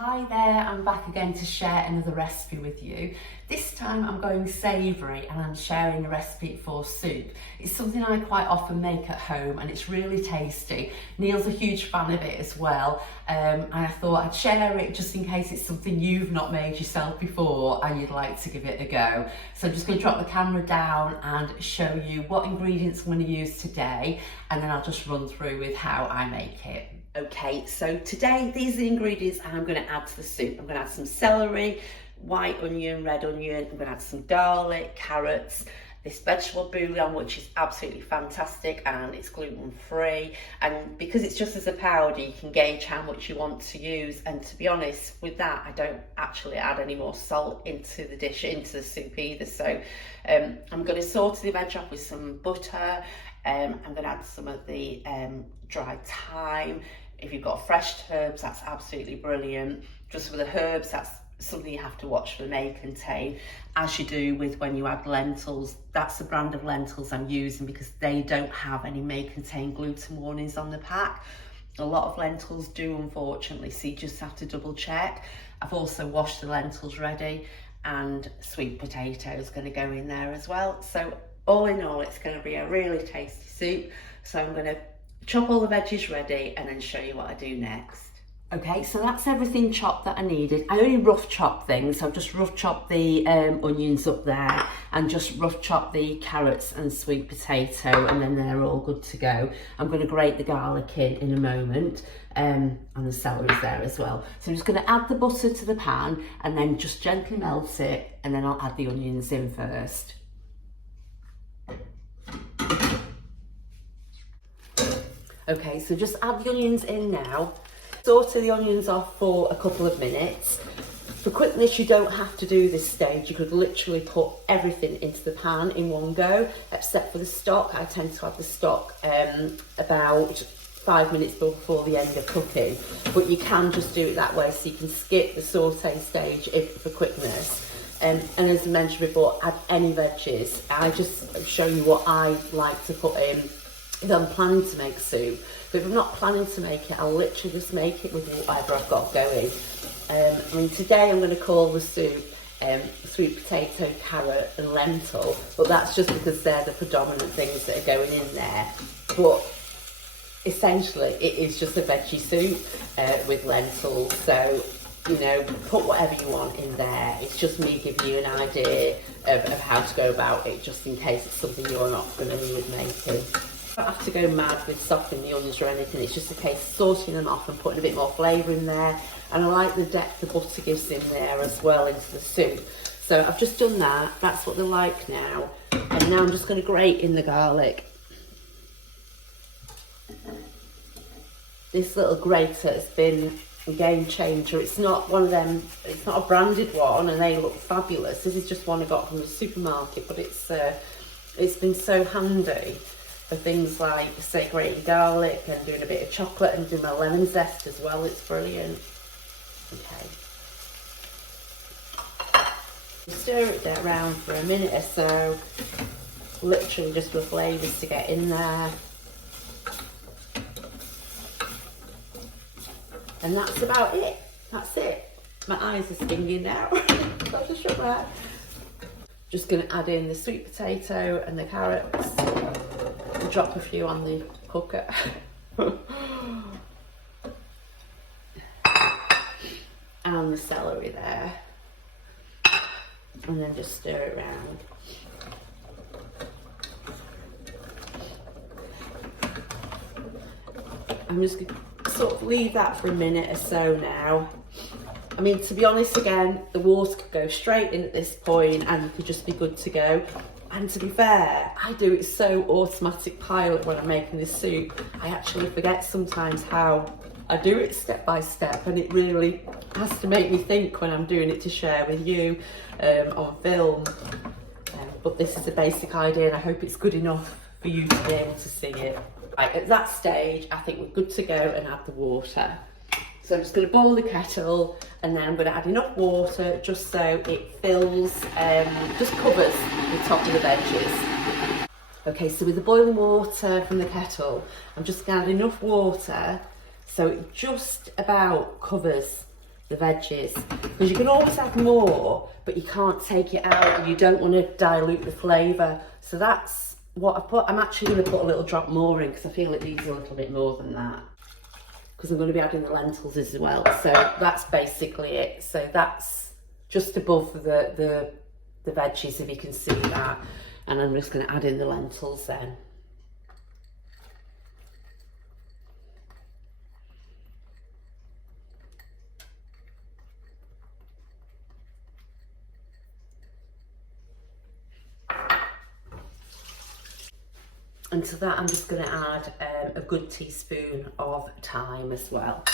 Hi there, I'm back again to share another recipe with you. This time I'm going savoury and I'm sharing a recipe for soup. It's something I quite often make at home and it's really tasty. Neil's a huge fan of it as well, and I thought I'd share it just in case it's something you've not made yourself before and you'd like to give it a go. So I'm just going to drop the camera down and show you what ingredients I'm going to use today, and then I'll just run through with how I make it. Okay, so today these are the ingredients I'm going to add to the soup. I'm going to add some celery, white onion, red onion, I'm going to add some garlic, carrots, this vegetable bouillon which is absolutely fantastic and it's gluten free, and because it's just as a powder you can gauge how much you want to use, and to be honest with that I don't actually add any more salt into the dish, into the soup either. So I'm going to saute the veg up with some butter. I'm going to add some of the dried thyme. If you've got fresh herbs, that's absolutely brilliant. Just with the herbs, that's something you have to watch for may contain, as you do with when you add lentils. That's the brand of lentils I'm using because they don't have any may contain gluten warnings on the pack. A lot of lentils do, unfortunately, so you just have to double check. I've also washed the lentils ready, and sweet potato is going to go in there as well. So all in all, it's going to be a really tasty soup. So I'm going to chop all the veggies ready and then show you what I do next. Okay, so that's everything chopped that I needed. I only rough chop things, so I've just rough chopped the onions up there and just rough chop the carrots and sweet potato, and then they're all good to go. I'm going to grate the garlic in a moment, and the celery's there as well. So I'm just going to add the butter to the pan and then just gently melt it, and then I'll add the onions in first. Okay, so just add the onions in now. Saute the onions off for a couple of minutes. For quickness, you don't have to do this stage. You could literally put everything into the pan in one go, except for the stock. I tend to add the stock about 5 minutes before the end of cooking, but you can just do it that way, so you can skip the sauté stage for quickness. And as I mentioned before, add any veggies. I just show you what I like to put in if I'm planning to make soup. But if I'm not planning to make it, I'll literally just make it with whatever I've got going. I mean, today I'm going to call the soup sweet potato, carrot and lentil, but that's just because they're the predominant things that are going in there. But essentially it is just a veggie soup with lentils, so you know, put whatever you want in there. It's just me giving you an idea of how to go about it, just in case it's something you're not familiar with making. You don't have to go mad with softening the onions or anything. It's just a case of sorting them off and putting a bit more flavour in there. And I like the depth the butter gives in there as well into the soup. So I've just done that. That's what they're like now. And now I'm just going to grate in the garlic. This little grater has been a game changer. It's not one of them, it's not a branded one and they look fabulous. This is just one I got from the supermarket, but it's been so handy for things like, say, grating garlic and doing a bit of chocolate and doing my lemon zest as well. It's brilliant. Okay. Stir it around for a minute or so, literally just for flavours to get in there. And that's about it. That's it. My eyes are stinging now. I'll just shut that. Just going to add in the sweet potato and the carrots. And drop a few on the cooker. And the celery there. And then just stir it around. I'm just going to sort of leave that for a minute or so now. I mean, to be honest, again, the water could go straight in at this point and you could just be good to go. And to be fair, I do it so automatic pilot when I'm making this soup. I actually forget sometimes how I do it step by step, and it really has to make me think when I'm doing it to share with you on film. But this is a basic idea and I hope it's good enough for you to be able to see it. Right, at that stage, I think we're good to go and add the water. So I'm just going to boil the kettle and then I'm going to add enough water just so it fills, just covers the top of the veggies. Okay, so with the boiling water from the kettle, I'm just going to add enough water so it just about covers the veggies, because you can always add more, but you can't take it out and you don't want to dilute the flavour. So that's what I put. I'm actually going to put a little drop more in because I feel it needs a little bit more than that, because I'm going to be adding the lentils as well. So that's basically it. So that's just above the veggies, if you can see that, and I'm just going to add in the lentils then. And to that, I'm just going to add a good teaspoon of thyme as well.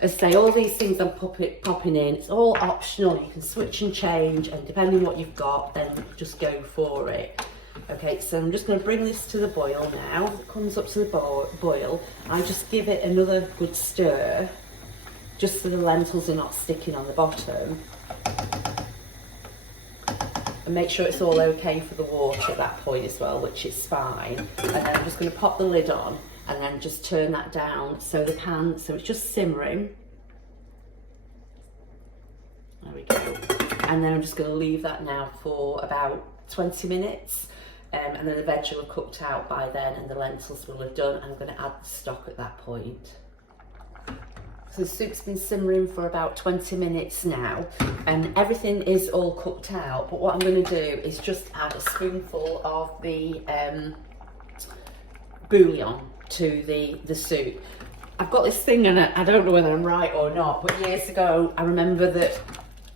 As I say, all these things I'm popping in, it's all optional. You can switch and change, and depending on what you've got, then just go for it. Okay, so I'm just going to bring this to the boil now. As it comes up to the boil, I just give it another good stir, just so the lentils are not sticking on the bottom. And make sure it's all okay for the water at that point as well, which is fine. And then I'm just going to pop the lid on and then just turn that down so the pan, so it's just simmering. There we go. And then I'm just going to leave that now for about 20 minutes. And then the veg will have cooked out by then and the lentils will have done. I'm going to add the stock at that point. So the soup's been simmering for about 20 minutes now, and everything is all cooked out. But what I'm going to do is just add a spoonful of the bouillon to the soup. I've got this thing, and I don't know whether I'm right or not, but years ago I remember that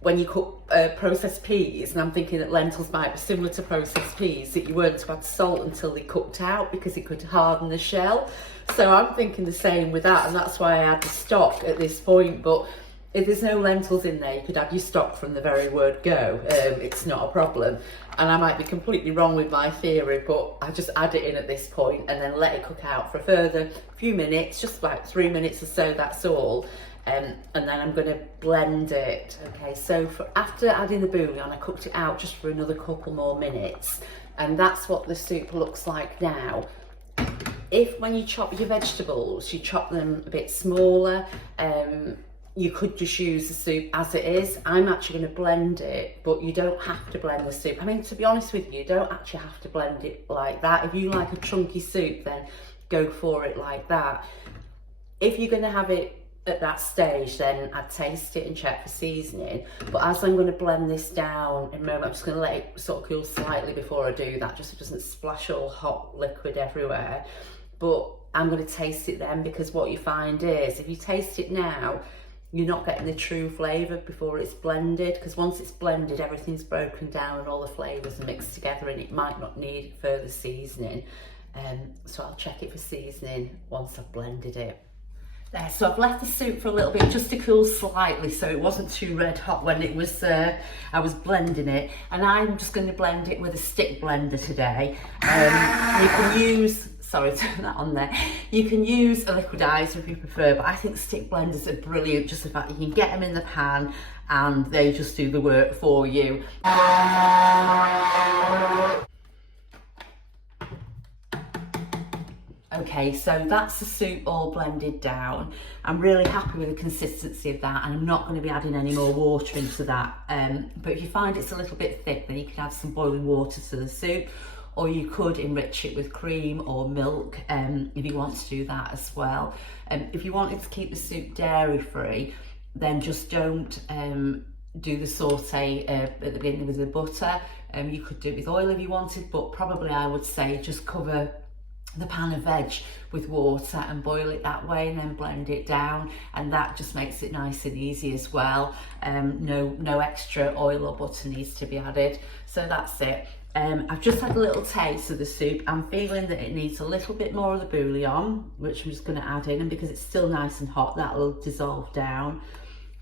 when you cook processed peas, and I'm thinking that lentils might be similar to processed peas, that you weren't to add salt until they cooked out because it could harden the shell. So I'm thinking the same with that, and that's why I add the stock at this point. But if there's no lentils in there, you could add your stock from the very word go. It's not a problem. And I might be completely wrong with my theory, but I just add it in at this point and then let it cook out for a further few minutes, just about 3 minutes or so, that's all. And then I'm going to blend it. Okay, so after adding the bouillon, I cooked it out just for another couple more minutes, and that's what the soup looks like now. If when you chop your vegetables, you chop them a bit smaller, you could just use the soup as it is. I'm actually going to blend it, but you don't have to blend the soup. I mean, to be honest with you don't actually have to blend it like that. If you like a chunky soup, then go for it like that. If you're going to have it at that stage, then I'd taste it and check for seasoning. But as I'm going to blend this down in a moment, I'm just going to let it sort of cool slightly before I do that, just so it doesn't splash all hot liquid everywhere. But I'm going to taste it then, because what you find is if you taste it now, you're not getting the true flavour before it's blended, because once it's blended, everything's broken down and all the flavours are mixed together, and it might not need further seasoning. So I'll check it for seasoning once I've blended it. There, so I've left the soup for a little bit just to cool slightly, so it wasn't too red hot when it was I was blending it. And I'm just going to blend it with a stick blender today. You can use, sorry, turn that on there. You can use a liquidizer if you prefer, but I think stick blenders are brilliant. Just the fact you can get them in the pan and they just do the work for you. Okay, so that's the soup all blended down. I'm really happy with the consistency of that, and I'm not going to be adding any more water into that. But if you find it's a little bit thick, then you can add some boiling water to the soup, or you could enrich it with cream or milk if you want to do that as well. If you wanted to keep the soup dairy free, then just don't do the saute at the beginning with the butter. You could do it with oil if you wanted, but probably I would say just cover the pan of veg with water and boil it that way, and then blend it down, and that just makes it nice and easy as well. No extra oil or butter needs to be added. So that's it. I've just had a little taste of the soup. I'm feeling that it needs a little bit more of the bouillon, which I'm just going to add in, and because it's still nice and hot, that will dissolve down.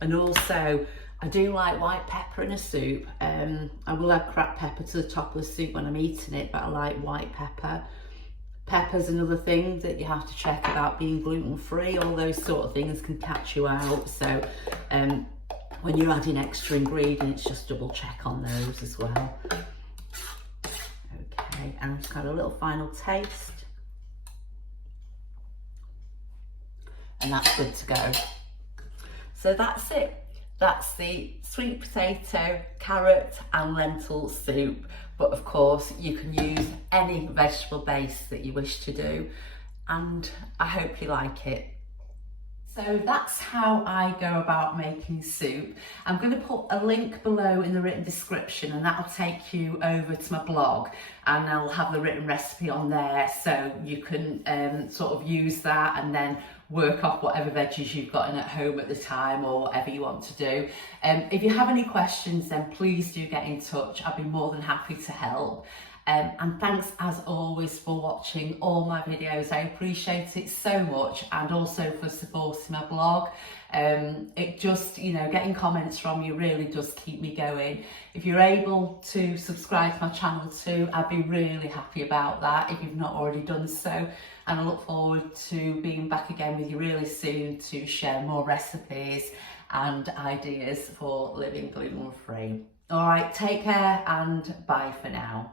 And also I do like white pepper in a soup. I will add cracked pepper to the top of the soup when I'm eating it, but I like white pepper. Pepper's another thing that you have to check about being gluten-free. All those sort of things can catch you out. So when you're adding extra ingredients, just double check on those as well. Okay, and I've just got a little final taste. And that's good to go. So that's it. That's the sweet potato, carrot and lentil soup. But of course you can use any vegetable base that you wish to do, and I hope you like it. So that's how I go about making soup. I'm going to put a link below in the written description, and that'll take you over to my blog, and I'll have the written recipe on there so you can sort of use that and then work off whatever veggies you've got in at home at the time or whatever you want to do. If you have any questions, then please do get in touch. I'd be more than happy to help. And thanks as always for watching all my videos. I appreciate it so much, and also for supporting my blog. It just, you know, getting comments from you really does keep me going. If you're able to subscribe to my channel too, I'd be really happy about that if you've not already done so. And I look forward to being back again with you really soon to share more recipes and ideas for living gluten free. All right, take care and bye for now.